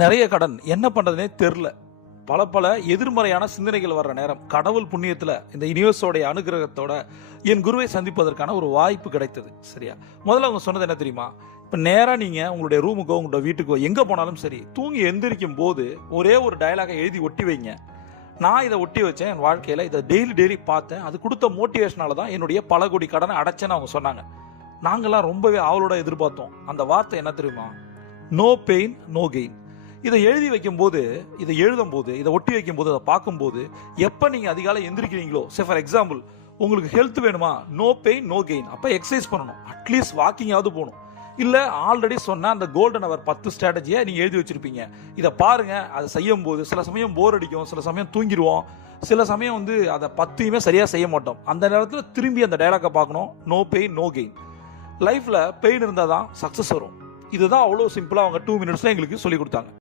நிறைய கடன். என்ன பண்றதுனே தெரில. பல பல எதிர்மறையான சிந்தனைகள் வர்ற நேரம். கடவுள் புண்ணியத்தில் இந்த யூனிவர்ஸோடைய அனுகிரகத்தோட என் குருவை சந்திப்பதற்கான ஒரு வாய்ப்பு கிடைத்தது. சரியா? முதல்ல அவங்க சொன்னது என்ன தெரியுமா? இப்போ நேராக நீங்கள் உங்களுடைய ரூமுக்கோ உங்களோட வீட்டுக்கோ எங்கே போனாலும் சரி தூங்கி எந்திரிக்கும் போது ஒரே ஒரு டயலாகை எழுதி ஒட்டி வைங்க. நான் இதை ஒட்டி வச்சேன் என் வாழ்க்கையில். இதை டெய்லி டெய்லி பார்த்தேன். அது கொடுத்த மோட்டிவேஷனால தான் என்னுடைய பல கோடி கடனை அடைச்சேன்னு அவங்க சொன்னாங்க. நாங்களாம் ரொம்பவே ஆவலோட எதிர்பார்த்தோம். அந்த வார்த்தை என்ன தெரியுமா? நோ பெயின் நோ கெயின் இதை எழுதி வைக்கும்போது இதை எழுதும்போது இதை ஒட்டி வைக்கும்போது அதை பார்க்கும்போது எப்போ நீங்கள் அதிகாலை எந்திரிக்கிறீங்களோ சே ஃபார் எக்ஸாம்பிள் உங்களுக்கு ஹெல்த் வேணுமா? நோ பெயின் நோ கெயின் அப்போ எக்ஸசைஸ் பண்ணணும். அட்லீஸ்ட் வாக்கிங்காவது போகணும். இல்லை ஆல்ரெடி சொன்ன அந்த கோல்டன் அவர் பத்து ஸ்ட்ராட்டஜியை நீங்கள் எழுதி வச்சிருப்பீங்க. இதை பாருங்கள் அதை செய்யும் போது சில சமயம் போர் அடிக்கும் சில சமயம் தூங்கிடுவோம். சில சமயம் வந்து அதை பத்தையுமே சரியாக செய்ய மாட்டோம். அந்த நேரத்தில் திரும்பி அந்த டைலாக்கை பார்க்கணும். நோ பெயின் நோ கெயின் லைஃப்பில் பெயின் இருந்தால் தான் சக்ஸஸ் வரும். இதுதான் அவ்வளோ சிம்பிளாக அவங்க டூ மினிட்ஸில் எங்களுக்கு சொல்லி கொடுத்தாங்க.